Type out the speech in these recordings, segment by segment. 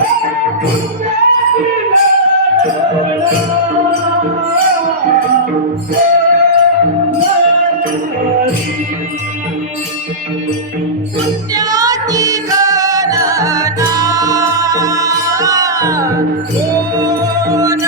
Oh, no.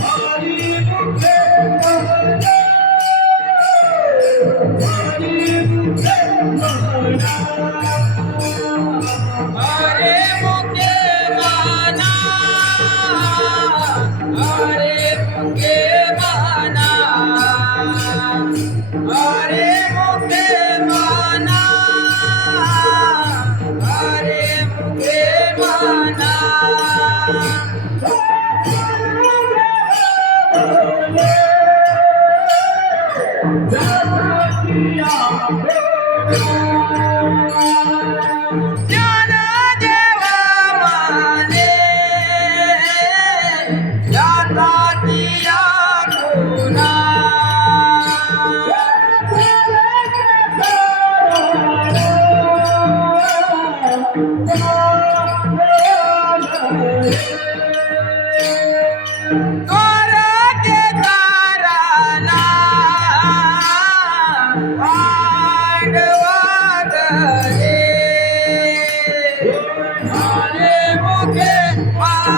Oh, Yeah. 鲜花